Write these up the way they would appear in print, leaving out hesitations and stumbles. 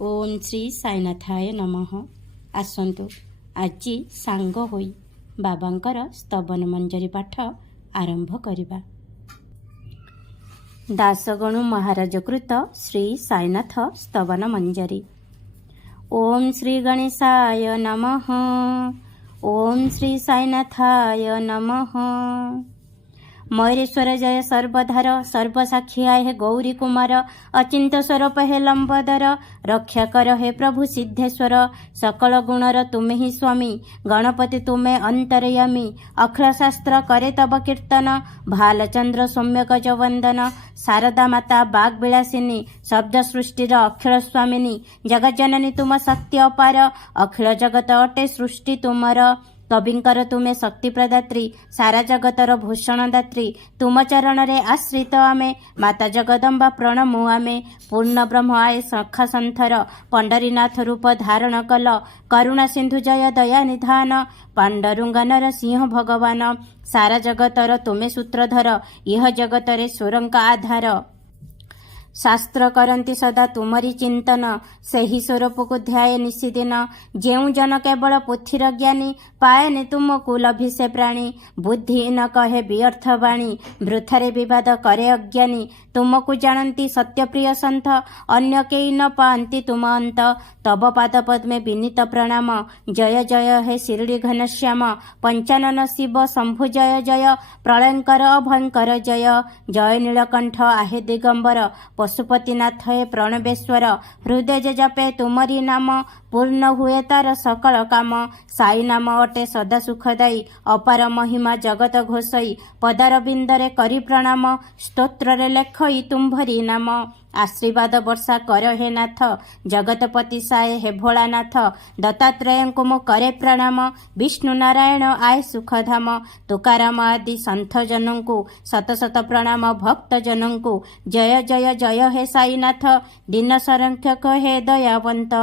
ओम श्री साईनाथाय नमः। आसतु आज सांग होई बाबांकर स्तवन मंजरी पाठ आरंभ करिबा। दासगणु महाराज कृत श्री साईनाथ स्तवन मंजरी। ओम श्री गणेशाय नमः। ओम श्री साईनाथाय नमः। मयूरेश्वर जय सर्वधार सर्वसाक्षी हे गौरी कुमार अचिंत स्वरूप हे लंबोदर रक्षा कर हे प्रभु सिद्धेश्वर सकल गुणर तुमे ही स्वामी गणपति तुमे अंतर्यामी अखिल शास्त्र करे तब कीर्तन भालचंद्र सौम्य गज वंदन शारदा माता बागविलासिनी शब्द सृष्टिर अखिल स्वामिनी जगज्जननी तुम शक्ति अपार अखिल जगत अटे सृष्टि तुमर कविंकर तुमे शक्ति प्रदात्री सारा जगतर भूषण दात्री तुम चरण रे आश्रित आमे माता जगदम्बा प्रणमु आमे पूर्ण ब्रह्म आए सखा संथर पंडरीनाथ रूप धारण कल करुणा सिंधु जय दया निधान पांडुरंगनर सिंह भगवान सारा जगतर तुमे सूत्रधर इह जगतरे स्वरंका आधार शास्त्र करती सदा तुमरी चिंतन सही स्वरूप को ध्याय निशिदिन जेउ जन केवल पोथीर ज्ञानी पाएनि तुमको लभि से प्राणी बुद्धि न कहे व्यर्थ वाणी वृथारे विवाद करे अज्ञानी तुमको जानती सत्यप्रिय संत अन्य केई न पाती तुम अंत तब पाद पद्मे विनीत प्रणाम जय जय हे शिरडी घनश्याम पंचानन शिव शंभु जय जय प्रलयंकर अभयंकर जय जय नीलकंठ आहे दिगंबर पशुपतिनाथ हे प्रणवेश्वर हृदय जपे तुमरी नाम पूर्ण हुए तार सकल काम साई नाम अटे सदा सुखदायी अपार महिमा जगत घोषई पदार बिंदरे करी प्रणाम स्तोत्र रे लेखई तुम्भरी नाम आशीर्वाद वर्षा कर हे नाथ जगतपति साए हे भोलानाथ दत्तात्रेय को मो करे प्रणाम विष्णु नारायण आए सुखधाम तुकाराम आदि संत जनों को शत शत प्रणाम भक्त जनों को जय जय जय हे साईनाथ दीन संरक्षक हे दयावंत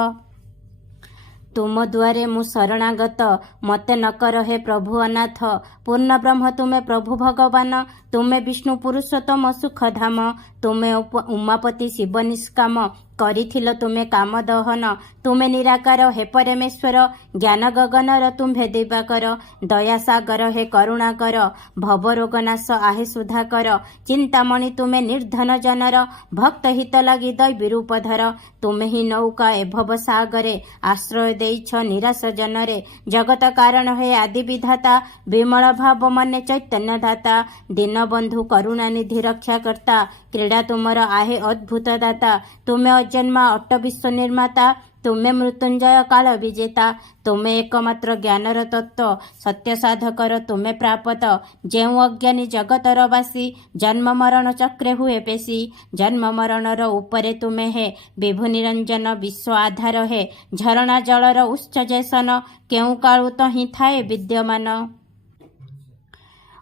तुम द्वारे मु शरणागत मते न कर हे प्रभु अनाथ पूर्ण ब्रह्म तुमे प्रभु भगवान तुमे विष्णु पुरुषोत्तम सुखधाम तुमे उमापति शिव निष्काम करिथिल तुमे काम दहन तुमे निराकार हे परमेश्वर ज्ञान गगनर तुम्भे दिवाकर दया सागर हे करुणाकर भवरोगनाश आहे सुधाकर चिंतामणि तुमे निर्धन जनर भक्त हित लागि दैवी रूपधर तुमे ही नौका ए भव सागरे आश्रय देइछ निराश जनरे जगत कारण हे आदि विधाता विमल भाव मने चैतन्य दाता दीनबंधु करुणा निधि रक्षा करता क्रीड़ा तुमर आहे अद्भुत दाता तुमे अजन्मा अट्ट विश्व निर्माता तुमे मृत्युंजय काल विजेता तुमे एकमात्र ज्ञानर तत्व सत्य साधकर तुमे प्रापत जेउ अज्ञानी जगतर वासी जन्म मरण चक्रे हुए पेशी जन्म मरणर उपरे तुमे हे विभु निरंजन विश्व आधार हे झरणा जलर उच्च जैसन केउ काळु तहि थाए विद्यमान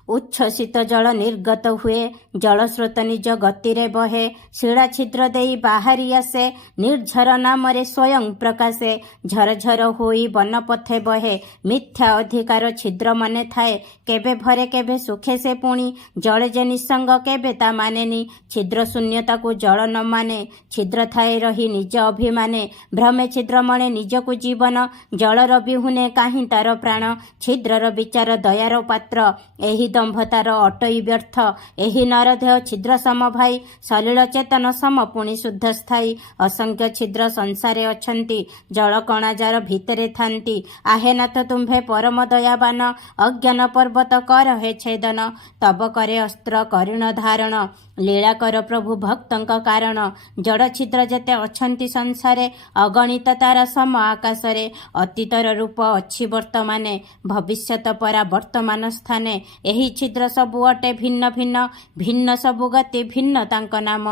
उच्छ्वसित जल निर्गत हुए जलस्रोत निज गतिरे बहे शिला छिद्र देई बाहरी आसे निर्झर नामरे स्वयं प्रकाशे झरझर होई वन पथे बहे मिथ्या अधिकार छिद्र मने थाए केबे भरे केबे सुखे से पुणी जले जे निसंग केबे ता मानेनी छिद्र शून्यता को जल न माने छिद्र थाए रही निज अभिमाने भ्रमे छिद्र मणे निजको जीवन जलर बिहुने काहीं तार प्राण छिद्रर विचार दयार पात्र एही दंभतार अटई व्यर्थ एही नरदेह छिद्र सम भाई सलिल चेतन सम पुणी शुद्ध स्थायी असंख्य छिद्र संसारे अछंती जल कणा जार भितरे थांती आहे नाथ तुम्भे परम दयावान अज्ञान पर्वत कर हे छेदन तब करे अस्त्र करिण धारण लीला कर प्रभु भक्तंक कारण जड़ छिद्र जेते अछंती संसारे अगणित तारा सम आकाशरे अतीतर रूप अछि वर्तमाने भविष्यत परा वर्तमान स्थाने एही छिद्र सबु अटे भिन्न भिन्न भिन्न सबु गति भिन्न तांक नाम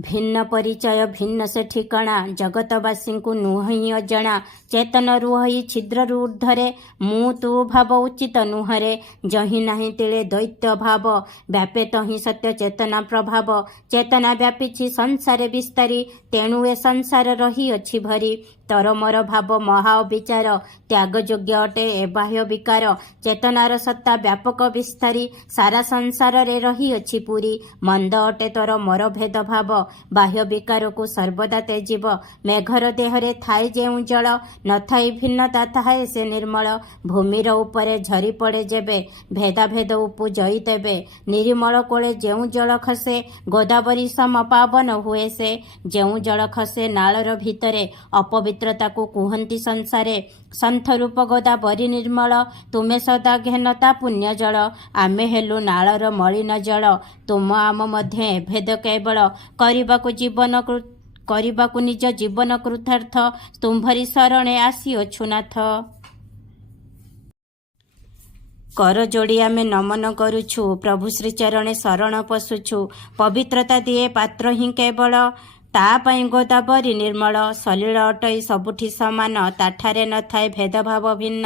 भिन्न परिचय भिन्न से ठिकाणा जगतवासी को नुहि अजणा चेतन रुहि छिद्र ऊर्धरे मु तू भाव उचित नुहरे जहि नाही तिले दैत्य भाव व्यापे तहि सत्य चेतना प्रभाव चेतना व्यापीछि संसारे विस्तारी तेणु ए संसार रही अछि भरी तर मोर भाव महा विचार त्याग योग्य अटे ए बाह्य विकार चेतनार सत्ता व्यापक विस्तारी सारा संसार रे रही अछि पुरी मंद अटे तर मोर भेद भाव ବାହ୍ୟ ବିକାରକୁ ସର୍ବଦା ତେଜିବ। ମେଘର ଦେହରେ ଥାଏ ଯେଉଁ ଜଳ, ନଥାଇ ଭିନ୍ନତା ଥାଏ ସେ ନିର୍ମଳ। ଭୂମିର ଉପରେ ଝରି ପଡ଼େ ଯେବେ, ଭେଦାଭେଦ ଉପୁଜଇ ତେବେ। ନିରିମଳ କୋଳେ ଯେଉଁ ଜଳ ଖସେ, ଗୋଦାବରୀ ସମ ପାବନ ହୁଏ ସେ। ଯେଉଁ ଜଳ ଖସେ ନାଳର ଭିତରେ, ଅପବିତ୍ରତାକୁ କୁହନ୍ତି ସଂସାରେ। ସନ୍ଥ ରୂପ ଗୋଦାବରୀ ନିର୍ମଳ, ତୁମେ ସଦା ଘେନତା ପୁଣ୍ୟ ଜଳ। ଆମେ ହେଲୁ ନାଳର ମଳିନ ଜଳ, ତୁମ ଆମ ମଧ୍ୟରେ ଭେଦ କେବଳ। କରିବାକୁ ନିଜ ଜୀବନ କୃତାର୍ଥ, ତୁମ୍ଭରି ଶରଣେ ଆସିଅଛୁ ନାଥ। କର ଯୋଡ଼ି ଆମେ ନମନ କରୁଛୁ, ପ୍ରଭୁ ଶ୍ରୀଚରଣେ ଶରଣ ପଶୁଛୁ। ପବିତ୍ରତା ଦିଏ ପାତ୍ର ହିଁ କେବଳ, ତା ପାଇଁ ଗୋଦାବରୀ ନିର୍ମଳ। ସଲିଳ ଅଟଇ ସବୁଠି ସମାନ, ତାଠାରେ ନଥାଏ ଭେଦଭାବ ଭିନ୍ନ।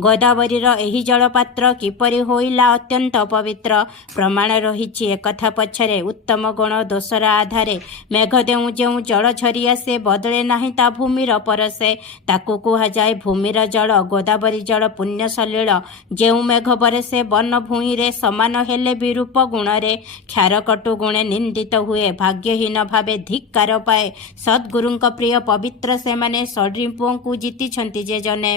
ଗୋଦାବରୀର ଏହି ଜଳପାତ୍ର କିପରି ହୋଇଲା ଅତ୍ୟନ୍ତ ପବିତ୍ର। ପ୍ରମାଣ ରହିଛି ଏକଥା ପଛରେ, ଉତ୍ତମ ଗୁଣ ଦୋଷର ଆଧାରେ। ମେଘ ଦେଉଁ ଯେଉଁ ଜଳ ଝରି ଆସେ, ବଦଳେ ନାହିଁ ତା ଭୂମିର ପରଶେ। ତାକୁ କୁହାଯାଏ ଭୂମିର ଜଳ, ଗୋଦାବରୀ ଜଳ ପୁଣ୍ୟ ସଲିଳ। ଯେଉଁ ମେଘ ବରସେ ବନ ଭୂଇଁରେ, ସମାନ ହେଲେ ବିରୂପ ଗୁଣରେ। କ୍ଷାରକଟୁ ଗୁଣେ ନିନ୍ଦିତ ହୁଏ, ଭାଗ୍ୟହୀନ ଭାବେ ଧିକ୍କାର ପାଏ। ସଦ୍ଗୁରୁଙ୍କ ପ୍ରିୟ ପବିତ୍ର ସେମାନେ, ଷଡ଼ରିପୁଙ୍କୁ ଜିତିଛନ୍ତି ଯେ ଜନେ।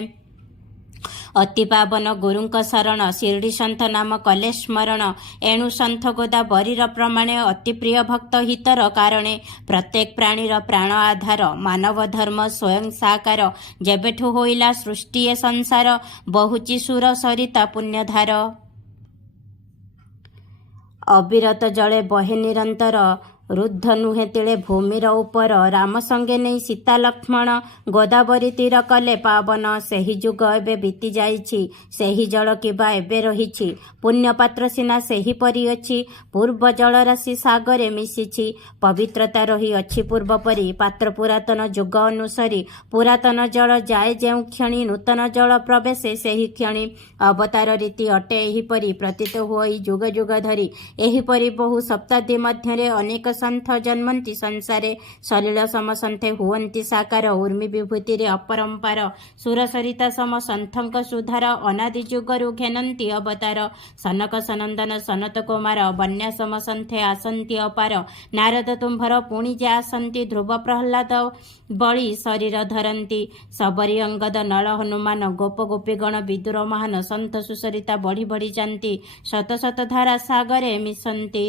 ଅତି ପାବନ ଗୁରୁଙ୍କ ଶରଣ, ଶିରଡ଼ି ସନ୍ଥ ନାମ କଲେ ସ୍ମରଣ। ଏଣୁ ସନ୍ଥ ଗୋଦାବରୀର ପ୍ରମାଣେ, ଅତି ପ୍ରିୟ ଭକ୍ତ ହିତର କାରଣେ। ପ୍ରତ୍ୟେକ ପ୍ରାଣୀର ପ୍ରାଣ ଆଧାର, ମାନବ ଧର୍ମ ସ୍ୱୟଂ ସାକାର। ଯେବେଠୁ ହୋଇଲା ସୃଷ୍ଟି ଏ ସଂସାର, ବହୁଚି ସୁର ସରିତା ପୁଣ୍ୟଧାର। ଅବିରତ ଜଳେ ବହେ ନିରନ୍ତର, ରୁଦ୍ଧ ନୁହେଁ ତିଳେ ଭୂମିର ଉପର। ରାମ ସଙ୍ଗେ ନେଇ ସୀତା ଲକ୍ଷ୍ମଣ, ଗୋଦାବରୀ ତୀର କଲେ ପାବନ। ସେହି ଯୁଗ ଏବେ ବିତି ଯାଇଛି, ସେହି ଜଳ କିବା ଏବେ ରହିଛି। ପୁଣ୍ୟପାତ୍ର ସିନା ସେହିପରି ଅଛି, ପୂର୍ବ ଜଳରାଶି ସାଗରେ ମିଶିଛି। ପବିତ୍ରତା ରହି ଅଛି ପୂର୍ବ ପରି, ପାତ୍ର ପୁରାତନ ଯୁଗ ଅନୁସରି। ପୁରାତନ ଜଳ ଯାଏ ଯେଉଁ କ୍ଷଣି, ନୂତନ ଜଳ ପ୍ରବେଶେ ସେହି କ୍ଷଣି। ଅବତାର ରୀତି ଅଟେ ଏହିପରି, ପ୍ରତୀତ ହୋଇ ଯୁଗ ଯୁଗ ଧରି। ଏହିପରି ବହୁ ଶତାବ୍ଦୀ ମଧ୍ୟରେ ଅନେକ ସନ୍ଥ ଜନ୍ମନ୍ତି ସଂସାରେ। ସଲିଳ ସମ ସନ୍ଥେ ହୁଅନ୍ତି ସାକାର, ଉର୍ମି ବିଭୂତିରେ ଅପରମ୍ପାର। ସୁରସରିତା ସମ ସନ୍ଥଙ୍କ ସୁଧାର, ଅନାଦି ଯୁଗରୁ ଘେନନ୍ତି ଅବତାର। ସନକ ସନନ୍ଦନ ସନତ କୁମାର, ବନ୍ୟା ସମ ସନ୍ଥେ ଆସନ୍ତି ଅପାର। ନାରଦ ତୁମ୍ଭର ପୁଣି ଯେ ଆସନ୍ତି, ଧ୍ରୁବ ପ୍ରହ୍ଲାଦ ବଳି ଶରୀର ଧରନ୍ତି। ଶବରୀ ଅଙ୍ଗଦ ନଳ ହନୁମାନ, ଗୋପ ଗୋପୀଗଣ ବିଦୁର ମହାନ। ସନ୍ଥ ସୁସରିତା ବଢ଼ି ବଢ଼ି ଯାନ୍ତି, ଶତ ଶତ ଧାରା ସାଗରେ ମିଶନ୍ତି।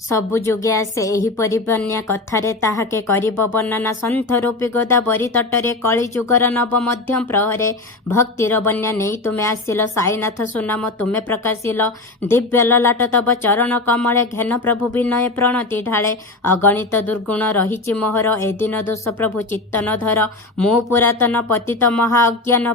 ସବୁ ଯୁଗେ ଆସେ ଏହିପରି ବନ୍ୟା, କଥାରେ ତାହାକେ କରିବ ବର୍ଣ୍ଣନା। ସନ୍ଥ ରୂପୀ ଗୋଦାବରୀ ତଟରେ, କଳି ଯୁଗର ନବ ମଧ୍ୟ ପ୍ରହରେ। ଭକ୍ତିର ବନ୍ୟା ନେଇ ତୁମେ ଆସିଲ, ସାଇନାଥ ସୁନାମ ତୁମେ ପ୍ରକାଶିଲ। ଦିବ୍ୟ ଲଲାଟ ତବ ଚରଣ କମଳେ, ଘେନ ପ୍ରଭୁ ବିନୟ ପ୍ରଣତି ଢାଳେ। ଅଗଣିତ ଦୁର୍ଗୁଣ ରହିଛି ମୋହର, ଏ ଦିନ ଦୋଷ ପ୍ରଭୁ ଚିତ୍ତନ ଧର। ମୁଁ ପୁରାତନ ପତିତ ମହା ଅଜ୍ଞାନ,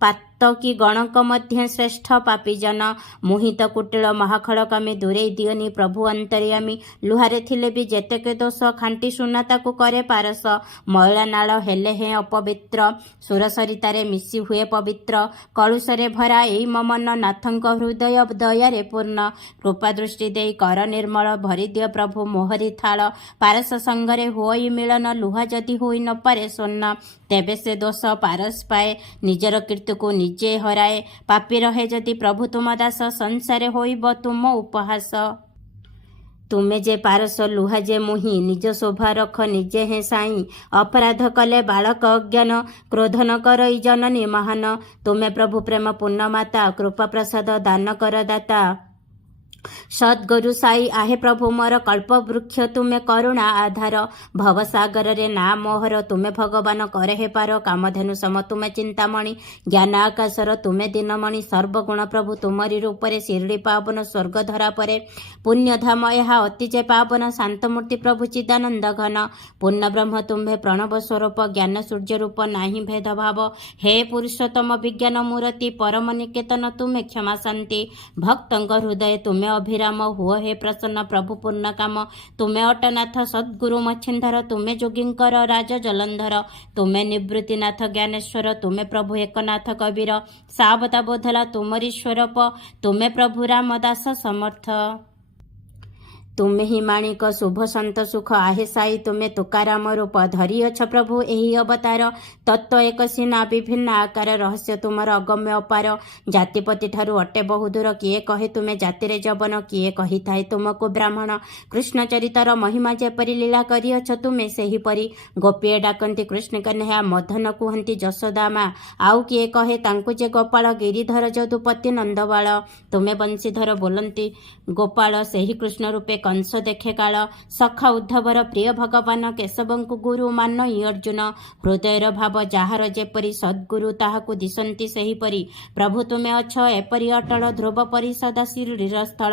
ପାତକୀ ଗଣଙ୍କ ମଧ୍ୟ ଶ୍ରେଷ୍ଠ ପାପୀଜନ। ମୁହିତ କୁଟିଳ ମହାଖଳକାମୀ, ଦୂରେଇ ଦିଅନି ପ୍ରଭୁ ଅନ୍ତର୍ୟାମୀ। ଲୁହାରେ ଥିଲେ ବି ଯେତେକେ ଦୋଷ, ଖାଣ୍ଟି ସୁନା ତାକୁ କରେ ପାରସ। ମଇଳା ନାଳ ହେଲେ ହେଁ ଅପବିତ୍ର, ସୁରସରିତାରେ ମିଶି ହୁଏ ପବିତ୍ର। କଳୁଷରେ ଭରା ଏଇ ମୋ ମନ, ନାଥଙ୍କ ହୃଦୟ ଦୟାରେ ପୂର୍ଣ୍ଣ। କୃପା ଦୃଷ୍ଟି ଦେଇ କର ନିର୍ମଳ, ଭରିଦିଅ ପ୍ରଭୁ ମୋହରି ଥାଳ। ପାରସ ସଙ୍ଗରେ ହୋଇ ମିଳନ, ଲୁହା ଯଦି ହୋଇ ନ ପାରେ ସ୍ୱର୍ଣ୍ଣ। ତେବେ ସେ ଦୋଷ ପାରସ ପାଏ, ନିଜର କୀର୍ତ୍ତିକୁ ନିଜେ ହରାଏ। ପାପୀ ରହେ ଯଦି ପ୍ରଭୁ ତୁମ ଦାସ, ସଂସାରେ ହୋଇବ ତୁମ ଉପହାସ। ତୁମେ ଯେ ପାରସ ଲୁହା ଯେ ମୁହିଁ, ନିଜ ଶୋଭା ରଖ ନିଜେ ହେଁ ସାଇଁ। ଅପରାଧ କଲେ ବାଳକ ଅଜ୍ଞାନ, କ୍ରୋଧ ନ କରଇ ଜନନୀ ମହାନ। ତୁମେ ପ୍ରଭୁ ପ୍ରେମ ପୂର୍ଣ୍ଣ ମାତା, କୃପା ପ୍ରସାଦ ଦାନ କର ଦାତା। ସଦ୍ଗୁରୁ ସାଇ ଆହେ ପ୍ରଭୁ ମୋର, କଳ୍ପ ବୃକ୍ଷ ତୁମେ କରୁଣା ଆଧାର। ଭବସାଗରରେ ନା ମୋହର, ତୁମେ ଭଗବାନ କରେ ହେ ପାର। କାମଧେନୁ ସମ ତୁମେ ଚିନ୍ତାମଣି, ଜ୍ଞାନ ଆକାଶର ତୁମେ ଦିନମଣି। ସର୍ବଗୁଣ ପ୍ରଭୁ ତୁମରି ରୂପରେ, ଶିରଡ଼ି ପାବନ ସ୍ୱର୍ଗ ଧରା ପରେ। ପୁଣ୍ୟଧାମ ଏହା ଅତି ଯେ ପାବନ, ଶାନ୍ତମୂର୍ତ୍ତି ପ୍ରଭୁ ଚିଦାନନ୍ଦ ଘନ। ପୂର୍ଣ୍ଣ ବ୍ରହ୍ମ ତୁମ୍ଭେ ପ୍ରଣବ ସ୍ୱରୂପ, ଜ୍ଞାନ ସୂର୍ଯ୍ୟ ରୂପ ନାହିଁ ଭେଦଭାବ। ହେ ପୁରୁଷୋତ୍ତମ ବିଜ୍ଞାନ ମୂରତି, ପରମ ନିକେତନ ତୁମେ କ୍ଷମା ଶାନ୍ତି। ଭକ୍ତଙ୍କ ହୃଦୟ ତୁମେ ଅଭିରାମ, ହୁଅ ହେ ପ୍ରସନ୍ନ ପ୍ରଭୁ ପୂର୍ଣ୍ଣ କାମ। ତୁମେ ଅଟନାଥ ସଦ୍ଗୁରୁ ମଚ୍ଛିନ୍ଧର, ତୁମେ ଯୋଗୀଙ୍କର ରାଜ ଜଲନ୍ଧର। ତୁମେ ନିବୃତ୍ତିନାଥ ଜ୍ଞାନେଶ୍ୱର, ତୁମେ ପ୍ରଭୁ ଏକନାଥ କବୀର। ସାବତା ବୋଧଲା ତୁମରି ସ୍ୱରୂପ, ତୁମେ ପ୍ରଭୁ ରାମ ଦାସ ସମର୍ଥ। ତୁମେ ହିଁ ମାଣିକ ଶୁଭ ସନ୍ତ ସୁଖ ଆହେ ସାଇ ତୁମେ ତୁକାରାମ ରୂପ ଧରିଅଛ ପ୍ରଭୁ ଏହି ଅବତାର ତତ୍ତ୍ୱ ଏକ ସିନା ବିଭିନ୍ନ ଆକାର ରହସ୍ୟ ତୁମର ଅଗମ୍ୟ ଅପାର ଜାତିପତି ଠାରୁ ଅଟେ ବହୁ ଦୂର କିଏ କହେ ତୁମେ ଜାତିରେ ଯବନ କିଏ କହିଥାଏ ତୁମକୁ ବ୍ରାହ୍ମଣ କୃଷ୍ଣ ଚରିତର ମହିମା ଯେପରି ଲୀଳା କରିଅଛ ତୁମେ ସେହିପରି ଗୋପୀଏ ଡାକନ୍ତି କୃଷ୍ଣ କହ୍ନେୟା ମଦନ କୁହନ୍ତି ଯଶୋଦା ମା ଆଉ କିଏ କହେ ତାଙ୍କୁ ଯେ ଗୋପାଳ ଗିରିଧର ଯଦୁପତି ନନ୍ଦବାଳ ତୁମେ ବଂଶୀଧର ବୋଲନ୍ତି ଗୋପାଳ ସେହି କୃଷ୍ଣ ରୂପେ କଂସ ଦେଖେ କାଳ ସଖା ଉଦ୍ଧବର ପ୍ରିୟ ଭଗବାନ କେଶବଙ୍କୁ ଗୁରୁ ମାନଇ ଅର୍ଜୁନ ହୃଦୟର ଭାବ ଯାହାର ଯେପରି ସଦ୍ଗୁରୁ ତାହାକୁ ଦିଶନ୍ତି ସେହିପରି ପ୍ରଭୁ ତୁମେ ଅଛ ଏପରି ଅଟଳ ଧ୍ରୁବ ପରି ସଦା ଶ୍ରୀରସ୍ଥଳ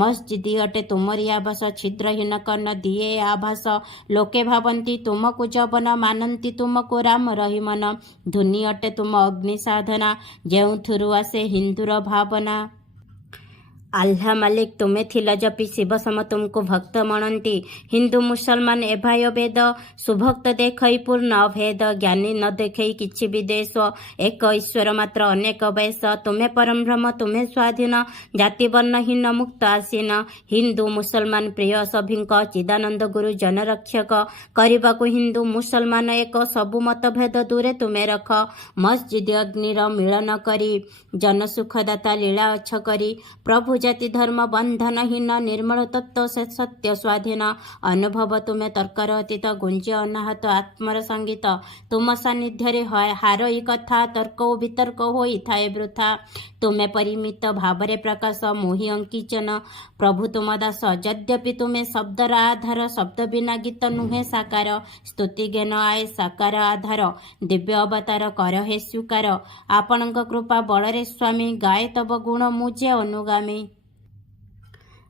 ମସ୍ଜିଦି ଅଟେ ତୁମରି ଆବାସ ଛିଦ୍ରହୀନ କର୍ଣ୍ଣ ଦିଏ ଆଭାସ ଲୋକେ ଭାବନ୍ତି ତୁମକୁ ଯବନ ମାନନ୍ତି ତୁମକୁ ରାମ ରହିମନ ଧୁନି ଅଟେ ତୁମ ଅଗ୍ନି ସାଧନା ଯେଉଁଥିରୁ ଆସେ ହିନ୍ଦୁର ଭାବନା ଆଲ୍ହା ମାଲିକ ତୁମେ ଥିଲ ଜପି ଶିବ ସମ ତୁମକୁ ଭକ୍ତ ମଣନ୍ତି ହିନ୍ଦୁ ମୁସଲମାନ ଏଭାୟ ବେଦ ସୁଭକ୍ତ ଦେଖଇ ପୂର୍ଣ୍ଣ ଭେଦ ଜ୍ଞାନୀ ନ ଦେଖେଇ କିଛି ବିଦେଶ ଏକ ଈଶ୍ୱର ମାତ୍ର ଅନେକ ବେଶ ତୁମେ ପରମବ୍ରହ୍ମ ତୁମେ ସ୍ୱାଧୀନ ଜାତି ବର୍ଣ୍ଣହୀନ ମୁକ୍ତ ଆସୀନ ହିନ୍ଦୁ ମୁସଲମାନ ପ୍ରିୟ ସଭିଙ୍କ ଚିଦାନନ୍ଦ ଗୁରୁ ଜନରକ୍ଷକ କରିବାକୁ ହିନ୍ଦୁ ମୁସଲମାନ ଏକ ସବୁ ମତଭେଦ ଦୂରେ ତୁମେ ରଖ ମସ୍ଜିଦ୍ ଅଗ୍ନିର ମିଳନ କରି ଜନସୁଖଦାତା ଲୀଳା ଅଛ କରି ପ୍ରଭୁ ଜାତି ଧର୍ମ ବନ୍ଧନହୀନ ନିର୍ମଳ ତତ୍ତ୍ୱ ସେ ସତ୍ୟ ସ୍ୱାଧୀନ ଅନୁଭବ ତୁମେ ତର୍କର ଅତୀତ ଗୁଞ୍ଜ ଅନାହତ ଆତ୍ମର ସଙ୍ଗୀତ ତୁମ ସାନ୍ନିଧ୍ୟରେ ହାରଇ କଥା ତର୍କ ଓ ବିତର୍କ ହୋଇଥାଏ ବୃଥା ତୁମେ ପରିମିତ ଭାବରେ ପ୍ରକାଶ ମୋହି ଅଙ୍କିଚନ ପ୍ରଭୁ ତୁମ ଦାସ ଯଦ୍ୟପି ତୁମେ ଶବ୍ଦର ଆଧାର ଶବ୍ଦ ବିନା ଗୀତ ନୁହେଁ ସାକାର ସ୍ତୁତି ଜ୍ଞାନ ଆଏ ସାକାର ଆଧାର ଦିବ୍ୟ ଅବତାର କର ହେ ସ୍ୱୀକାର ଆପଣଙ୍କ କୃପା ବଳରେ ସ୍ୱାମୀ ଗାଏ ତବ ଗୁଣ ମୁଁ ଯେ ଅନୁଗାମୀ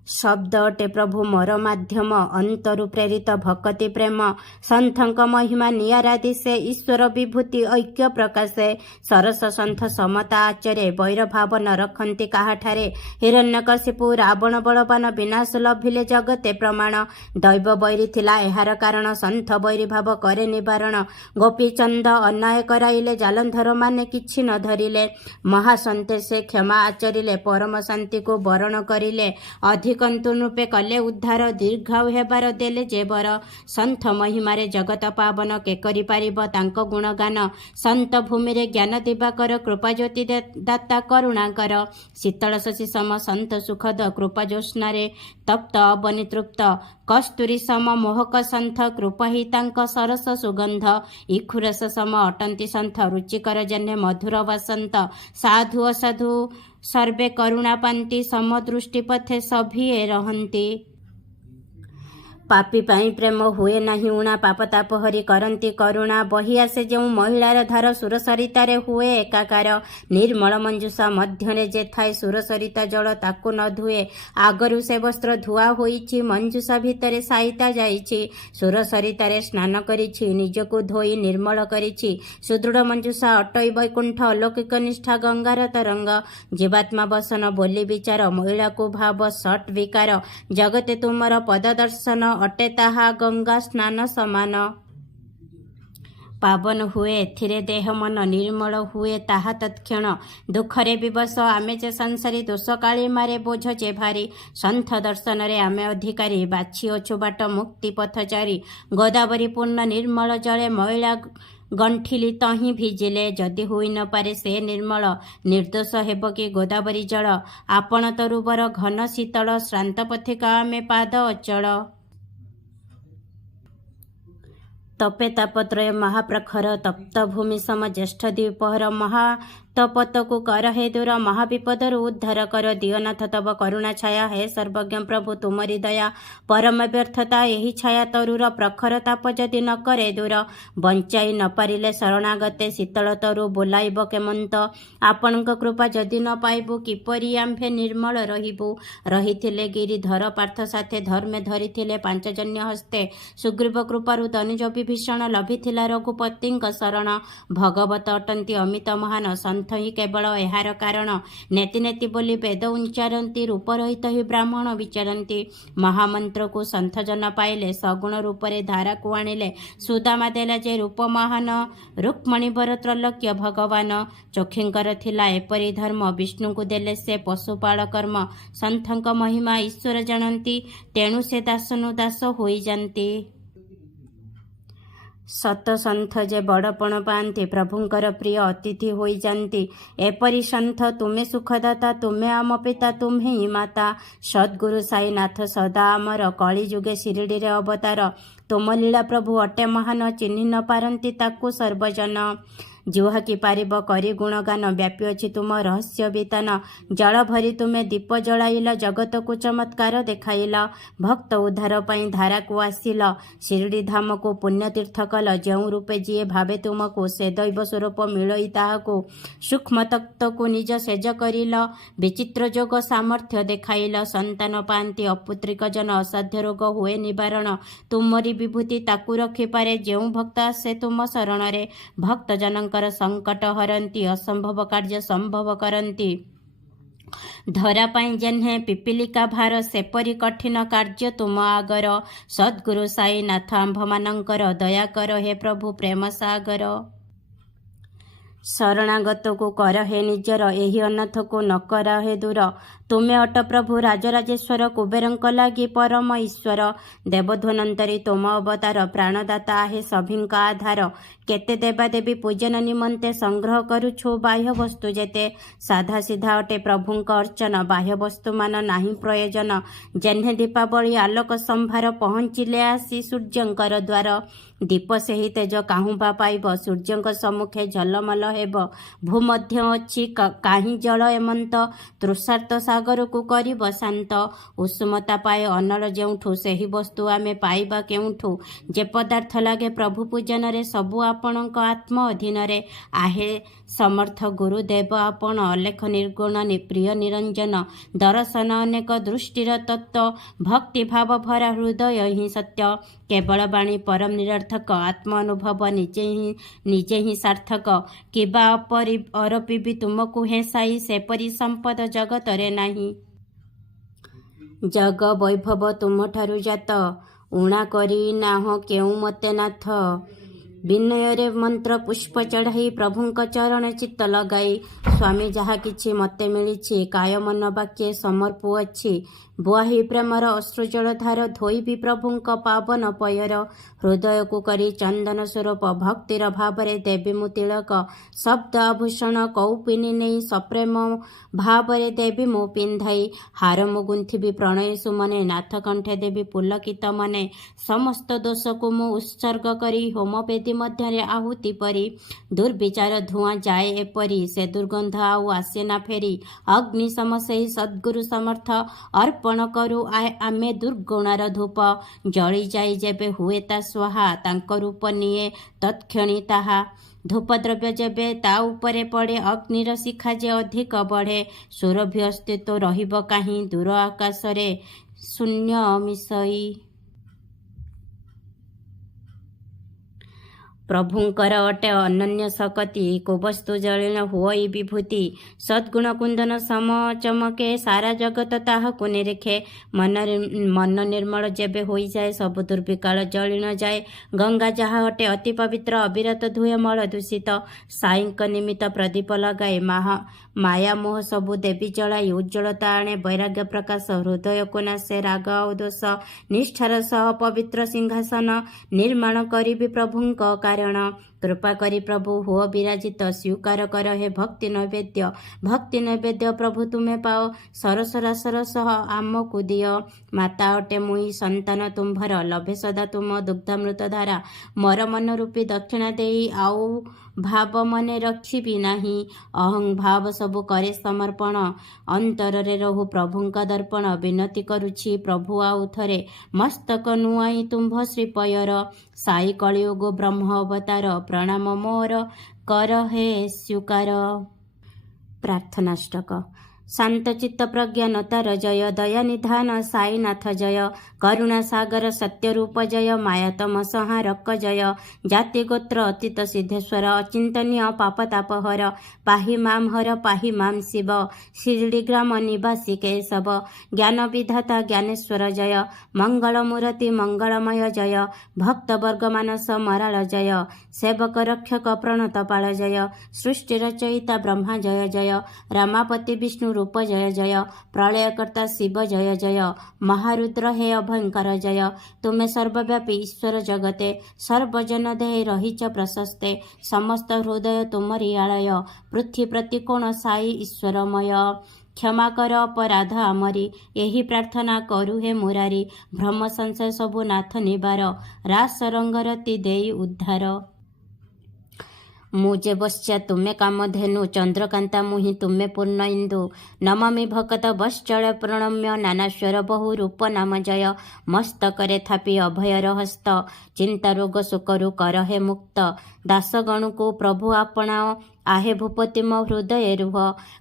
ଶବ୍ଦ ଅଟେ ପ୍ରଭୁ ମୋର ମାଧ୍ୟମ ଅନ୍ତରୁ ପ୍ରେରିତ ଭକତି ପ୍ରେମ ସନ୍ଥଙ୍କ ମହିମା ନିଆରା ଦିଶେ ଈଶ୍ୱର ବିଭୂତି ଐକ୍ୟ ପ୍ରକାଶେ ସରସ ସନ୍ଥ ସମତା ଆଚରେ ବୈର ଭାବ ନ ରଖନ୍ତି କାହାଠାରେ ହିରଣ୍ୟକଶିପୁ ରାବଣ ବଳବାନ ବିନାଶ ଲଭିଲେ ଜଗତେ ପ୍ରମାଣ ଦୈବ ବୈରୀ ଥିଲା ଏହାର କାରଣ ସନ୍ଥ ବୈରୀ ଭାବ କରେ ନିବାରଣ ଗୋପୀଚନ୍ଦ ଅନ୍ୟାୟ କରାଇଲେ ଜାଲନ୍ଧର ମାନେ କିଛି ନ ଧରିଲେ ମହାସନ୍ତେ ସେ କ୍ଷମା ଆଚରିଲେ ପରମ ଶାନ୍ତିକୁ ବରଣ କରିଲେ ଅଧିକ ରୂପେ କଲେ ଉଦ୍ଧାର ଦୀର୍ଘାୟୁ ହେବାର ଦେଲେ ଜେବର ସନ୍ଥ ମହିମାରେ ଜଗତ ପାବନ କେ କରିପାରିବ ତାଙ୍କ ଗୁଣଗାନ ସନ୍ତ ଭୂମିରେ ଜ୍ଞାନ ଦିବାକର କୃପାଜ୍ୟୋତି ଦାତା କରୁଣାକର ଶୀତଳ ଶଶୀ ସମ ସନ୍ତ ସୁଖଦ କୃପା ଜ୍ୟୋତ୍ସ୍ନାରେ ତପ୍ତ ଅବନି ତୃପ୍ତ କସ୍ତୁରୀ ସମ ମୋହକ ସନ୍ଥ କୃପା ହିଁ ତାଙ୍କ ସରସ ସୁଗନ୍ଧ ଇଖୁରସ ସମ ଅଟନ୍ତି ସନ୍ଥ ରୁଚିକର ଜନ୍ୟ ମଧୁର ବସନ୍ତ ସାଧୁ ଅସାଧୁ ସର୍ବେ କରୁଣା ପାନ୍ତି ସମଦୃଷ୍ଟି ପଥେ ସଭିଏ ରହନ୍ତି ପାପୀ ପାଇଁ ପ୍ରେମ ହୁଏ ନାହିଁ ଉଣା ପାପ ତାପ ହରି କରନ୍ତି କରୁଣା ବହି ଆସେ ଯେଉଁ ମହିଳାର ଧାର ସୁରସରିତାରେ ହୁଏ ଏକାକାର ନିର୍ମଳ ମଞ୍ଜୁଷା ମଧ୍ୟରେ ଯେ ଥାଏ ସୁରସରିତା ଜଳ ତାକୁ ନ ଧୁଏ ଆଗରୁ ସେ ବସ୍ତ୍ର ଧୁଆ ହୋଇଛି ମଞ୍ଜୁଷା ଭିତରେ ସାଇତା ଯାଇଛି ସୁରସରିତାରେ ସ୍ନାନ କରିଛି ନିଜକୁ ଧୋଇ ନିର୍ମଳ କରିଛି ସୁଦୃଢ଼ ମଞ୍ଜୁଷା ଅଟଇ ବୈକୁଣ୍ଠ ଅଲୌକିକ ନିଷ୍ଠା ଗଙ୍ଗାର ତରଙ୍ଗ ଜୀବାତ୍ମା ବସନ ବୋଲି ବିଚାର ମହିଳାକୁ ଭାବ ସଟ୍ ବିକାର ଜଗତେ ତୁମର ପଦ ଦର୍ଶନ ଅଟେ ତାହା ଗଙ୍ଗା ସ୍ନାନ ସମାନ ପାବନ ହୁଏ ଏଥିରେ ଦେହ ମନ ନିର୍ମଳ ହୁଏ ତାହା ତତ୍କ୍ଷଣ ଦୁଃଖରେ ବିବଶ ଆମେ ଯେ ସଂସାରୀ ଦୋଷ କାଳିମାରେ ବୋଝ ଯେ ଭାରି ସନ୍ଥ ଦର୍ଶନରେ ଆମେ ଅଧିକାରୀ ବାଛିଅଛୁ ବାଟ ମୁକ୍ତି ପଥଚାରୀ ଗୋଦାବରୀ ପୂର୍ଣ୍ଣ ନିର୍ମଳ ଜଳେ ମଇଳା ଗଣ୍ଠିଲି ତହିଁ ଭିଜିଲେ ଯଦି ହୋଇ ନ ପାରେ ସେ ନିର୍ମଳ ନିର୍ଦ୍ଦୋଷ ହେବ କି ଗୋଦାବରୀ ଜଳ ଆପଣ ତରୁବର ଘନ ଶୀତଳ ଶ୍ରାନ୍ତ ପଥିକା ଆମେ ପାଦ ଅଚଳ ତପେ ତାପତ୍ରୟ ମହାପ୍ରଖର ତପ୍ତ ଭୂମି ସମ ଜ୍ୟେଷ୍ଠ ଦ୍ୱିପହର ମହାତପତକୁ କର ହେ ଦୂର ମହାବିପଦରୁ ଉଦ୍ଧାର କର ଦିଅନାଥ ତବ କରୁଣା ଛାୟା ହେ ସର୍ବଜ୍ଞ ପ୍ରଭୁ ତୁମରି ଦୟା ପରମ ବ୍ୟର୍ଥତା ଏହି ଛାୟା ତରୁର ପ୍ରଖର ତାପ ଯଦି ନ କରେ ଦୂର ବଞ୍ଚାଇ ନ ପାରିଲେ ଶରଣାଗତେ ଶୀତଳ ତରୁ ବୋଲାଇବ କେମନ୍ତ ଆପଣଙ୍କ କୃପା ଯଦି ନ ପାଇବୁ କିପରି ଆମ୍ଭେ ନିର୍ମଳ ରହିବୁ ରହିଥିଲେ ଗିରିଧର ପାର୍ଥ ସାଥେ ଧର୍ମେ ଧରିଥିଲେ ପାଞ୍ଚଜନ୍ୟ ହସ୍ତେ ସୁଗ୍ରୀବ କୃପାରୁ ତନୁଜ ବିଭୀଷଣ ଲଭିଥିଲା ରଘୁପତିଙ୍କ ଶରଣ ଭଗବତ ଅଟନ୍ତି ଅମିତ ମହାନ ସନ୍ଥ ଗ୍ରନ୍ଥ ହିଁ କେବଳ ଏହାର କାରଣ। ନେତି ନେତି ବୋଲି ବେଦ ଉଚ୍ଚାରନ୍ତି, ରୂପରହିତ ହିଁ ବ୍ରାହ୍ମଣ ବିଚାରନ୍ତି। ମହାମନ୍ତ୍ରକୁ ସନ୍ଥଜନ ପାଇଲେ, ସଗୁଣ ରୂପରେ ଧାରାକୁ ଆଣିଲେ। ସୁଦାମା ଦେଲା ଯେ ରୂପ ମହାନ, ରୁକ୍ମଣୀବର ତ୍ରୈଲୋକ୍ୟ ଭଗବାନ। ଚୋଖୀଙ୍କର ଥିଲା ଏପରି ଧର୍ମ, ବିଷ୍ଣୁଙ୍କୁ ଦେଲେ ସେ ପଶୁପାଳ କର୍ମ। ସନ୍ଥଙ୍କ ମହିମା ଈଶ୍ୱର ଜାଣନ୍ତି, ତେଣୁ ସେ ଦାସନୁ ଦାସ ହୋଇଯାନ୍ତି। ସତ ସନ୍ଥ ଯେ ବଡ଼ପଣ ପାଆନ୍ତି, ପ୍ରଭୁଙ୍କର ପ୍ରିୟ ଅତିଥି ହୋଇଯାନ୍ତି। ଏପରି ସନ୍ଥ ତୁମେ ସୁଖଦାତା, ତୁମେ ଆମ ପିତା, ତୁମ୍ଭେ ହିଁ ମାତା। ସଦ୍ଗୁରୁ ସାଇନାଥ ସଦା ଆମର, କଳି ଯୁଗେ ଶିରିଡ଼ିରେ ଅବତାର। ତୁମ ଲୀଳା ପ୍ରଭୁ ଅଟେ ମହାନ, ଚିହ୍ନି ନ ପାରନ୍ତି ତାକୁ ସର୍ବଜନ। ଜିହ୍ୱା କି ପାରିବ କରି ଗୁଣଗାନ, ବ୍ୟାପୀ ଅଛି ତୁମ ରହସ୍ୟ ବିତାନ। ଜଳ ଭରି ତୁମେ ଦୀପ ଜଳାଇଲ, ଜଗତକୁ ଚମତ୍କାର ଦେଖାଇଲ। ଭକ୍ତ ଉଦ୍ଧାର ପାଇଁ ଧାରାକୁ ଆସିଲ, ଶିରିଡ଼ି ଧାମକୁ ପୁଣ୍ୟତୀର୍ଥ କଲ। ଯେଉଁ ରୂପେ ଯିଏ ଭାବେ ତୁମକୁ, ସେ ଦୈବ ସ୍ୱରୂପ ମିଳଇ ତାହାକୁ। ସୂକ୍ଷ୍ମ ତତ୍ତ୍ୱକୁ ନିଜ ସେଜ କରିଲ, ବିଚିତ୍ର ଯୋଗ ସାମର୍ଥ୍ୟ ଦେଖାଇଲ। ସନ୍ତାନ ପାଆନ୍ତି ଅପୁତ୍ରିକ ଜନ, ଅସାଧ୍ୟ ରୋଗ ହୁଏ ନିବାରଣ। ତୁମରି ବିଭୂତି ତାକୁ ରଖିପାରେ, ଯେଉଁ ଭକ୍ତ ଆସେ ତୁମ ଶରଣରେ। ଭକ୍ତଜନଙ୍କର ସଙ୍କଟ ହରନ୍ତି, ଅସମ୍ଭବ କାର୍ଯ୍ୟ ସମ୍ଭବ କରନ୍ତି। ଧରା ପାଇଁ ଯେହ୍ନେ ପିପିଲିକା ଭାର, ସେପରି କଠିନ କାର୍ଯ୍ୟ ତୁମ ଆଗର। ସଦ୍ଗୁରୁ ସାଇନାଥ ଆମ୍ଭମାନଙ୍କର, ଦୟାକର ହେ ପ୍ରଭୁ ପ୍ରେମ ସାଗର। ଶରଣାଗତକୁ କର ହେ ନିଜର, ଏହି ଅନାଥକୁ ନ କର ହେ ଦୂର। ତୁମେ ଅଟ ପ୍ରଭୁ ରାଜରାଜେଶ୍ୱର, କୁବେରଙ୍କ ଲାଗି ପରମ ଈଶ୍ୱର। ଦେବଧ୍ୱନନ୍ତରୀ ତୁମ ଅବତାର, ପ୍ରାଣଦାତା ଆହେ ସଭିଙ୍କ ଆଧାର। କେତେ ଦେବାଦେବୀ ପୂଜନ ନିମନ୍ତେ, ସଂଗ୍ରହ କରୁଛୁ ବାହ୍ୟ ବସ୍ତୁ ଯେତେ। ସାଧା ସିଧା ଅଟେ ପ୍ରଭୁଙ୍କ ଅର୍ଚ୍ଚନ, ବାହ୍ୟ ବସ୍ତୁମାନ ନାହିଁ ପ୍ରୟୋଜନ। ଯେହ୍ନେ ଦୀପାବଳି ଆଲୋକ ସମ୍ଭାର, ପହଞ୍ଚିଲେ ଆସି ସୂର୍ଯ୍ୟଙ୍କର ଦ୍ୱାର। ଦୀପ ସେହି ତେଜ କାହୁଁ ବା ପାଇବ, ସୂର୍ଯ୍ୟଙ୍କ ସମ୍ମୁଖେ ଝଲମଲ ହେବ। ଭୂମଧ୍ୟ ଅଛି କାହିଁ ଜଳ ଏମନ୍ତ, ତୃଷାର୍ତ୍ତ ସାଗରକୁ କରିବ ଶାନ୍ତ। ଉଷୁମତା ପାଏ ଅନଳ ଯେଉଁଠୁ, ସେହି ବସ୍ତୁ ଆମେ ପାଇବା କେଉଁଠୁ। ଯେ ପଦାର୍ଥ ଲାଗେ ପ୍ରଭୁ ପୂଜନରେ, ସବୁ ଆପଣଙ୍କ ଆତ୍ମ ଅଧୀନରେ। ଆହେ ସମର୍ଥ ଗୁରୁଦେବ ଆପଣ, ଅଲେଖ ନିର୍ଗୁଣ ପ୍ରିୟ ନିରଞ୍ଜନ। ଦର୍ଶନ ଅନେକ ଦୃଷ୍ଟିର ତତ୍ତ୍ୱ, ଭକ୍ତି ଭାବ ଭରା ହୃଦୟ ହିଁ ସତ୍ୟ। କେବଳ ବାଣୀ ପରମ ନିରର୍ଥକ, ଆତ୍ମ ଅନୁଭବ ନିଜେ ହିଁ ସାର୍ଥକ। କିବା ଅରପିବି ତୁମକୁ ହେଁସାଇ, ସେପରି ସମ୍ପଦ ଜଗତରେ ନାହିଁ। ଜଗ ବୈଭବ ତୁମଠାରୁ ଜାତ, ଊଣା କରି ନାହଁ କେଉଁ ମତେ ନାଥ। ବିନୟରେ ମନ୍ତ୍ର ପୁଷ୍ପ ଚଢ଼ାଇ, ପ୍ରଭୁଙ୍କ ଚରଣେ ଚିତ୍ତ ଲଗାଇ। ସ୍ୱାମୀ ଯାହା କିଛି ମତେ ମିଳିଛି, କାୟ ମନ ବାକ୍ୟେ ସମର୍ପୁଅଛି। ବୁହାଇ ପ୍ରେମର ଅଶ୍ରୁଜଳ ଧାର, ଧୋଇବି ପ୍ରଭୁଙ୍କ ପାବନ ପୟର। ହୃଦୟକୁ କରି ଚନ୍ଦନ ସ୍ୱରୂପ, ଭକ୍ତିର ଭାବରେ ଦେବି ମୁଁ ତିଳକ। ଶବ୍ଦ ଆଭୂଷଣ କୌପିନି ନେଇ, ସପ୍ରେମ ଭାବରେ ଦେବି ମୁଁ ପିନ୍ଧାଇ। ହାର ମୁଁ ଗୁନ୍ଥିବି ପ୍ରଣୟ ସୁମନେ, ନାଥ କଣ୍ଠେ ଦେବି ପୁଲକିତ ମନେ। ସମସ୍ତ ଦୋଷକୁ ମୁଁ ଉତ୍ସର୍ଗ କରି, ହୋମବେଦୀ ମଧ୍ୟରେ ଆହୁତି ପରି। ଦୁର୍ବିଚାର ଧୂଆଁ ଯାଏ ଏପରି, ସେ ଦୁର୍ଗନ୍ଧ ଆଉ ଆସେ ନା ଫେରି। ଅଗ୍ନି ସମ ସେହି ସଦ୍ଗୁରୁ ସମର୍ଥ, ଅର୍ପଣ କରୁ ଆମେ ଦୁର୍ଗୁଣର ଧୂପ। ଜଳିଯାଇ ଯେବେ ହୁଏ ତା ସ୍ୱାହା, ତାଙ୍କ ରୂପ ନିଏ ତତ୍କ୍ଷଣି ତାହା। ଧୂପଦ୍ରବ୍ୟ ଯେବେ ତା ଉପରେ ପଡ଼େ, ଅଗ୍ନିର ଶିଖା ଯେ ଅଧିକ ବଢ଼େ। ସୁରଭି ଅସ୍ତିତ୍ୱ ରହିବ କାହିଁ, ଦୂର ଆକାଶରେ ଶୂନ୍ୟ ମିଶଇ। ପ୍ରଭୁଙ୍କର ଅଟେ ଅନନ୍ୟ ଶକତି, କୁବସ୍ତୁ ଜଳିନ ହୁଅଇ ବିଭୂତି। ସଦ୍ଗୁଣ କୁନ୍ଦନ ସମ ଚମକେ, ସାରା ଜଗତ ତାହାକୁ ନିରେଖେ। ମନ ନିର୍ମଳ ଯେବେ ହୋଇଯାଏ, ସବୁ ଦୁର୍ବିକାଳ ଜଳି ନ ଯାଏ। ଗଙ୍ଗା ଯାହା ଅଟେ ଅତି ପବିତ୍ର, ଅବିରତ ଧୁଏ ମଳ ଦୂଷିତ। ସାଇଙ୍କ ନିମିତ୍ତ ପ୍ରଦୀପ ଲଗାଏ, ମାୟା ମୋହ ସବୁ ଦେବୀ ଜଳାଇ। ଉଜ୍ଜ୍ୱଳତା ଆଣେ ବୈରାଗ୍ୟ ପ୍ରକାଶ, ହୃଦୟକୁ ନାଶେ ରାଗ ଆଉ ଦୋଷ। ନିଷ୍ଠାର ସହ ପବିତ୍ର ସିଂହାସନ, ନିର୍ମାଣ କରିବି ପ୍ରଭୁଙ୍କ କାରଣ। କୃପା କରି ପ୍ରଭୁ ହୁଅ ବିରାଜିତ, ସ୍ୱୀକାର କର ହେ ଭକ୍ତି ନୈବେଦ୍ୟ। ଭକ୍ତି ନୈବେଦ୍ୟ ପ୍ରଭୁ ତୁମେ ପାଅ, ସରସ ରାସର ସହ ଆମକୁ ଦିଅ। ମାତା ଅଟେ ମୁଇଁ ସନ୍ତାନ ତୁମ୍ଭର, ଲଭେ ସଦା ତୁମ ଦୁଗ୍ଧାମୃତ ଧାରା। ମୋର ମନ ରୂପୀ ଦକ୍ଷିଣା ଦେଇ, ଆଉ ଭାବ ମନେ ରଖିବି ନାହିଁ। ଅହଂ ଭାବ ସବୁ କରେ ସମର୍ପଣ, ଅନ୍ତରରେ ରହୁ ପ୍ରଭୁଙ୍କ ଦର୍ପଣ। ବିନତି କରୁଛି ପ୍ରଭୁ ଆଉ ଥରେ, ମସ୍ତକ ନୁଆଇ ତୁମ୍ଭ ଶ୍ରୀପୟର। ସାଇ କଳିଯୁଗ ବ୍ରହ୍ମ ଅବତାର, ପ୍ରଣାମ ମୋର କର ହେ ସ୍ୱୀକାର। ପ୍ରାର୍ଥନାଷ୍ଟକ। शान्तचित्त प्रज्ञानतार जय दयानिधान साईनाथ जय करुणासागर सत्यरूप जय मायातम संहारक जय जातिगोत्र अतीत सिद्धेश्वर अचिन्तनीय पापतापहर पाहि मां हर पाहि मां शिव शिरडिग्राम निवासी केशव ज्ञान विधाता ज्ञानेश्वर जय मंगलमूर्ति मंगलमय जय भक्तवर्ग मानस मराळ जय सेवक रक्षक प्रणतपाळ जय सृष्टि रचयिता ब्रह्मा जय जय रामापति विष्णु रूप जय जय प्रलयकर्ता शिव जय जय महारुद्र हे अभयंकर जय तुमे सर्वव्यापी ईश्वर जगते सर्वजन देहे रहिच प्रशस्ते समस्त हृदय तुमरी आलय पृथ्वी प्रतिकोण साई ईश्वरमय क्षमा कर अपराध आमरी यही प्रार्थना करू हे मुरारी भ्रम संशय सबु नाथ निबार रास रंगरती देई उद्धार मुझे बश्या तुम्हें कामधेनु चंद्रकांता मुहि तुम्हें पूर्ण इंदु नमामि भक्त बश्चल प्रणम्य नानाश्वर बहु रूप नाम जय मस्तकरे थापी अभयर हस्त चिंता रोग सुकरु कर हे मुक्त दासगणु को प्रभु आपणाओ आहे भूपति मो हृदय रुह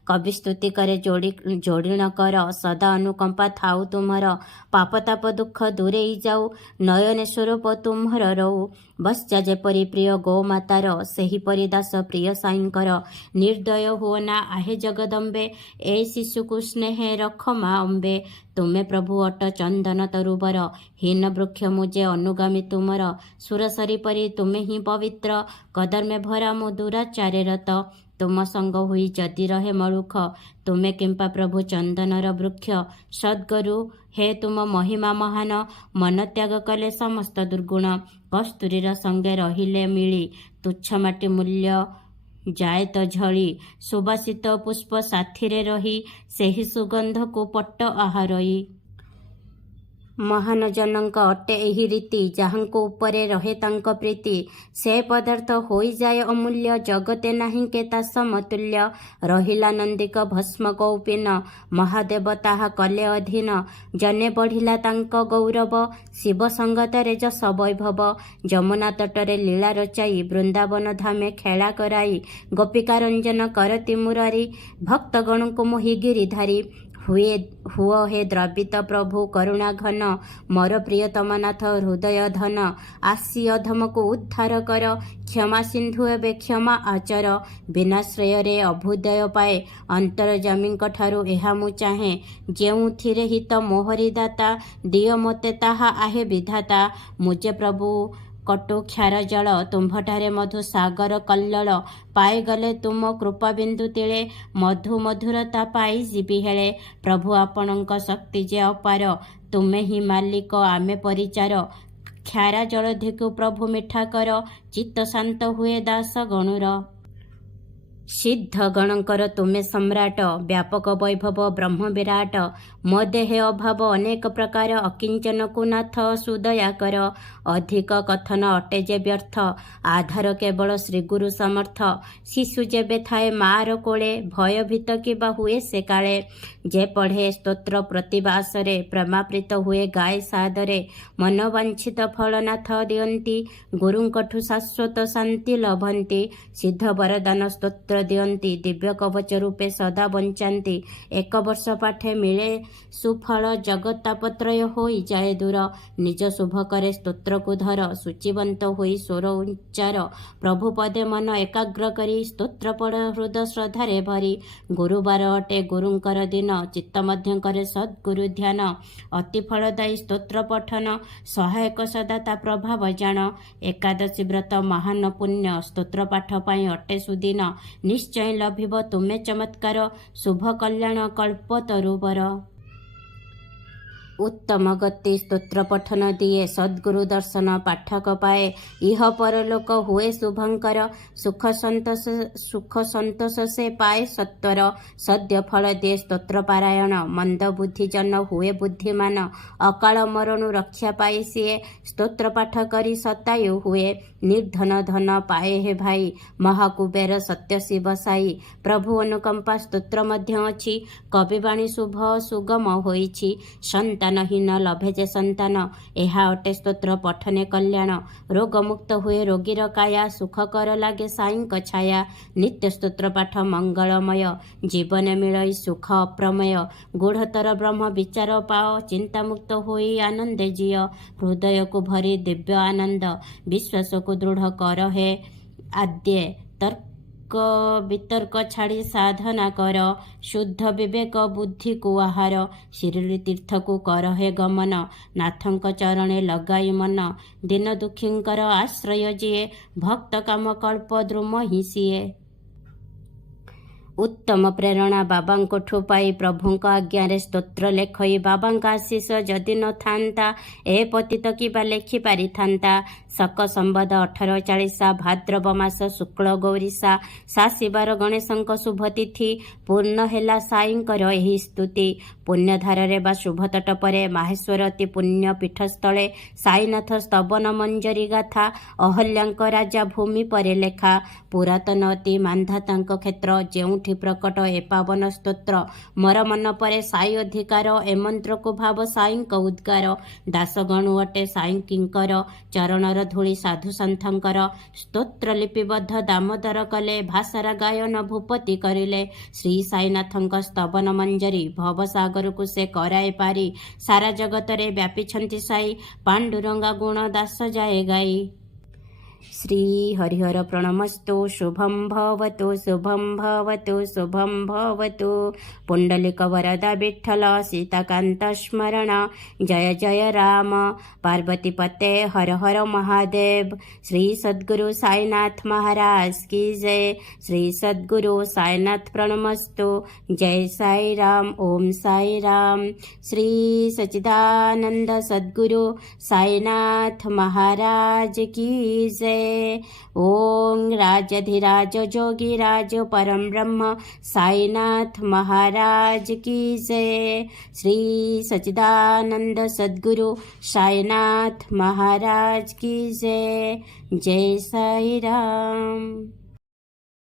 कवि स्तुति करे जोड़ीण कर सदा अनुकंपा थाउ तुम्हर पापताप दुख दूरे जाऊ नयने स्वरूप तुम्हर रहू बश्चा जेपरी प्रिय गोमातार सेहीपरि दास प्रिय साईंकर निर्दय हुओ ना आहे जगदम्बे ए शिशुकु स्नेहे रख मा अम्बे तुम्हें प्रभु अट चंदन तरुबर हीन वृक्ष मुझे अनुगामी तुमर सुरसरी परी तुम्हें ही पवित्र कदर्मे भरा मो दुराचारे रत तुम संग हुई जदि रहे मरुख तुम्हें किंपा प्रभु चंदनर वृक्ष सद्गुरु हे तुम महिमा महान मन त्याग कले समस्त दुर्गुण कस्तूरीर संगे रहिले मिली तुच्छ माटी मूल्य जाए तो झड़ी सुबासित पुष्प साथीरे रही सेही सुगंध को पट्ट आहारई महान जनक अटे एही रीति जहाँको उपरे रहे तांक प्रीति से पदार्थ होई जाए अमूल्य जगते नाही के ता समतुल्य रहिला नंदिक भस्म कौपिन महादेव ताहा कले अधीन जने बढ़िला तांक गौरव शिव संगतरे जस वैभव जमुना तटरे लीला रचाई वृंदावन धामे खेला कराई गोपिका रंजन करती मुरारी भक्तगण को मोहि गिरिधारी हुओ हे द्रवित प्रभु करुणा घन मोर प्रियतम नाथ हृदय धन आसी अधम को उद्धार कर क्षमा सिंधु एवं क्षमा आचर बिनाश्रय रे अभुदय पाए अंतरजामी ठारू एहा मु चाहे जेउथिरे हित मोहरी दाता दिय मते ताहा आहे विधाता मुझे प्रभु कटु क्षार जल तुम्भठारे मधु सागर कल्लल पाईगले तुम कृपा बिंदु तिले मधु मधुरता पाई जीवी हेले प्रभु आपणक शक्ति जे अपार तुमे ही मालिक आमे परिचार क्षारा जलधिकु प्रभु मिठा कर चित्त शांत हुए दास गणुर सिद्ध गणकर तुमे सम्राट व्यापक वैभव ब्रह्म विराट मो देहे अभाव अनेक प्रकार अकिंचन को नाथ सुदया कर अधिक कथन अटे जे व्यर्थ आधार केवल श्रीगुरु समर्थ शिशु जेबे थाए मार कोले भयभीत किबा हुए से काले जे पढ़े स्तोत्र प्रतिवासरे प्रेमाप्रीत हुए गाय सादरे मनवांछित फलनाथ दियंती गुरुंकठु शाश्वत शांति लभंती सिद्ध वरदान स्तोत्र दियंती दिव्य कवच रूपे सदा बंचाती एक वर्ष पाठे मिले सुफल जगत्तापत्रय होई जाए दूर निज शुभ करे स्तोत्र को धर सूचिवंत होई स्वर उच्चार प्रभु पदे मन एकाग्र करी स्तोत्र पढ़ हृदय श्रद्धारे भरी गुरुवार अटे गुरुंकर दिन चित्त मध्य करे सद्गुरु ध्यान अति फलदायी स्तोत्र पठन सहायक सदाता प्रभाव जान एकादशी व्रत महान पुण्य स्तोत्र पाठ पाई अटे सुदिन निश्चय लभिब तुमे चमत्कार शुभ कल्याण कल्पतरुवर उत्तम गति स्तोत्र पठन दिए सद्गुरु दर्शन पाठक पाए इह परलोक हुए शुभंकर सुख संतोष से पाए सत्वर सद्य फल दिए स्तोत्र पारायण मंद बुद्धि जन हुए बुद्धिमान अकाल मरणु रक्षा पाई सीए स्तोत्र पाठ करी सतायु हुए निर्धन धन पाए हे भाई महाकुबेर सत्य शिव साई प्रभु अनुकंपा स्तोत्र मध्य अछि कविवाणी शुभ सुगम होइछि संता ସନ୍ତାନ ହୀନ ଲଭେ ଯେ ସନ୍ତାନ, ଏହା ଅଟେ ସ୍ତୋତ୍ର ପଠନେ କଲ୍ୟାଣ। ରୋଗମୁକ୍ତ ହୁଏ ରୋଗୀର କାୟା, ସୁଖକର ଲାଗେ ସାଇଙ୍କ ଛାୟା। ନିତ୍ୟ ସ୍ତୋତ୍ର ପାଠ ମଙ୍ଗଳମୟ, ଜୀବନେ ମିଳଇ ସୁଖ ଅପ୍ରମେୟ। ଗୂଢ଼ତର ବ୍ରହ୍ମ ବିଚାର ପାଅ, ଚିନ୍ତାମୁକ୍ତ ହୋଇ ଆନନ୍ଦେ ଜିଅ। ହୃଦୟକୁ ଭରି ଦିବ୍ୟ ଆନନ୍ଦ, ବିଶ୍ୱାସକୁ ଦୃଢ଼ କର ହେ ଆଦ୍ୟ। ତର୍କ ବିତର୍କ ଛାଡ଼ି ସାଧନା କର, ଶୁଦ୍ଧ ବିବେକ ବୁଦ୍ଧିକୁ ଆହାର। ଶିରିଡ଼ି ତୀର୍ଥକୁ କର ହେ ଗମନ, ନାଥଙ୍କ ଚରଣେ ଲଗାଇ ମନ। ଦିନ ଦୁଃଖୀଙ୍କର ଆଶ୍ରୟ ଯିଏ, ଭକ୍ତ କାମ କଳ୍ପ ଦ୍ରୁମ ହିଁ ସିଏ। ଉତ୍ତମ ପ୍ରେରଣା ବାବାଙ୍କଠୁ ପାଇ, ପ୍ରଭୁଙ୍କ ଆଜ୍ଞାରେ ସ୍ତୋତ୍ର ଲେଖଇ। ବାବାଙ୍କ ଆଶିଷ ଯଦି ନଥାନ୍ତା, ଏ ପତିତ କିବା ଲେଖି ପାରିଥାନ୍ତା। ଶକ ସମ୍ବଦ 1840 ଭାଦ୍ରବ ମାସ ଶୁକ୍ଳ ଗୌରୀସା। ଶାଶିବାର ଗଣେଶଙ୍କ ଶୁଭ ତିଥି, ପୂର୍ଣ୍ଣ ହେଲା ସାଇଙ୍କର ଏହି ସ୍ତୁତି। ପୁଣ୍ୟଧାରରେ ବା ଶୁଭ ତଟପରେ, ମାହେଶ୍ୱର ଅତି ପୁଣ୍ୟ ପୀଠସ୍ଥଳେ। ସାଇନାଥ ସ୍ତବନ ମଞ୍ଜରୀ ଗାଥା, ଅହଲ୍ୟାଙ୍କ ରାଜା ଭୂମି ପରେ ଲେଖା। ପୁରାତନ ଅତି ମାନ୍ଧାତାଙ୍କ କ୍ଷେତ୍ର, ଯେଉଁଠି ପ୍ରକଟ ଏ ପାବନ ସ୍ତୋତ୍ର। ମର ମନ ପରେ ସାଇ ଅଧିକାର, ଏ ମନ୍ତ୍ରକୁ ଭାବ ସାଇଙ୍କ ଉଦ୍ଗାର। ଦାସଗଣୁ ଅଟେ ସାଇଙ୍କିଙ୍କର, ଚରଣର ଧୂଳି ସାଧୁ ସନ୍ଥଙ୍କର। ସ୍ତୋତ୍ର ଲିପିବଦ୍ଧ ଦାମୋଦର କଲେ, ଭାଷାରା ଗାୟନ ଭୂପତି କରିଲେ। ଶ୍ରୀ ସାଇନାଥଙ୍କ ସ୍ତବନ ମଞ୍ଜରୀ, ଭବସାଗରକୁ ସେ କରାଏ ପାରି। ସାରା ଜଗତରେ ବ୍ୟାପିଛନ୍ତି ସାଇ, ପାଣ୍ଡୁରଙ୍ଗା ଗୁଣ ଦାସ ଯାଏ ଗାଇ। ଶ୍ରୀ ହରିହର ପ୍ರಣମସ୍ତୁ। ଶୁଭଂ ଭବତୁ ଶୁଭଂ ଭବତୁ ଶୁଭଂ ଭବତୁ। ପୁଣ୍ଡଲିକ ବରଦା ବିଠ୍ଠଲ, ସୀତାକାନ୍ତ ସ୍ମରଣ। ଜୟ ଜୟ ରାମ, ପାର୍ବତୀ ପତେ ହର ହର ମହାଦେବ। ଶ୍ରୀ ସଦ୍ଗୁରୁ ସାईनाथ महाराज की जय। श्री सद्गुरु साईनाथ प्रणमस्तु। जय साई राम, ओम साई राम। श्री सच्चिदानंद सद्गुरु साईनाथ महाराज की जय। ओम राजाधिराज जोगीराज परम ब्रह्म साईनाथ महाराज की जय। श्री सच्चिदानंद सद्गुरु साईनाथ महाराज की जय। जय साई राम।